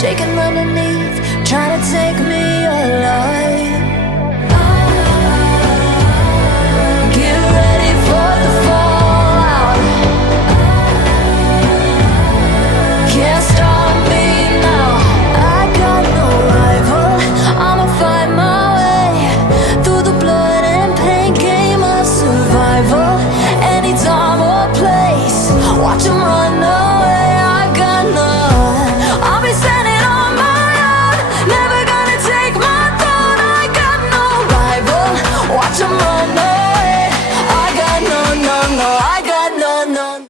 shaking underneath, trying to take me alive. Get ready for the fallout. Can't stop me now. I got no rival. I'ma fight my way through the blood and pain, game of survival. Any time or place, watch 'em run